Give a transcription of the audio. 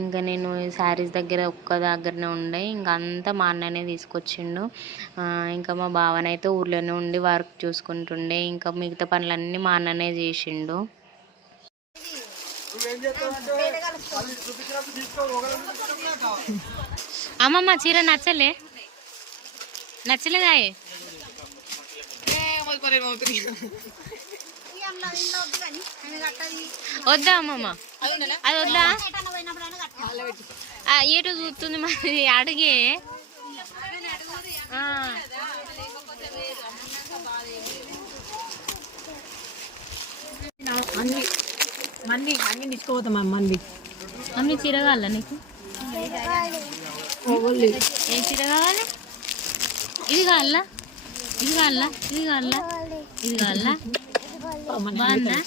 ఇంకా నేను శారీస్ దగ్గర ఒక్క దగ్గరనే ఉండే, ఇంకా అంతా మా అన్ననే తీసుకొచ్చిండు. ఇంకా మా బావనైతే ఊర్లోనే ఉండి వర్క్ చూసుకుంటుండే, ఇంకా మిగతా పనులన్నీ మా అన్ననే చేసిండు. అమ్మమ్మ చీర నచ్చలేదా? వద్దా అమ్మమ్మ, అది వద్దా? ఏటో చూస్తుంది మరి, అడిగే. అన్ని తీసుకోపోతాం అన్ని చీర కావాలా నీకు? ఏ చీర కావాలి? ఇది కావాలా? ఇది కావాలా? ఇది కావాలా? ఇది కావాలా? బాగుందా?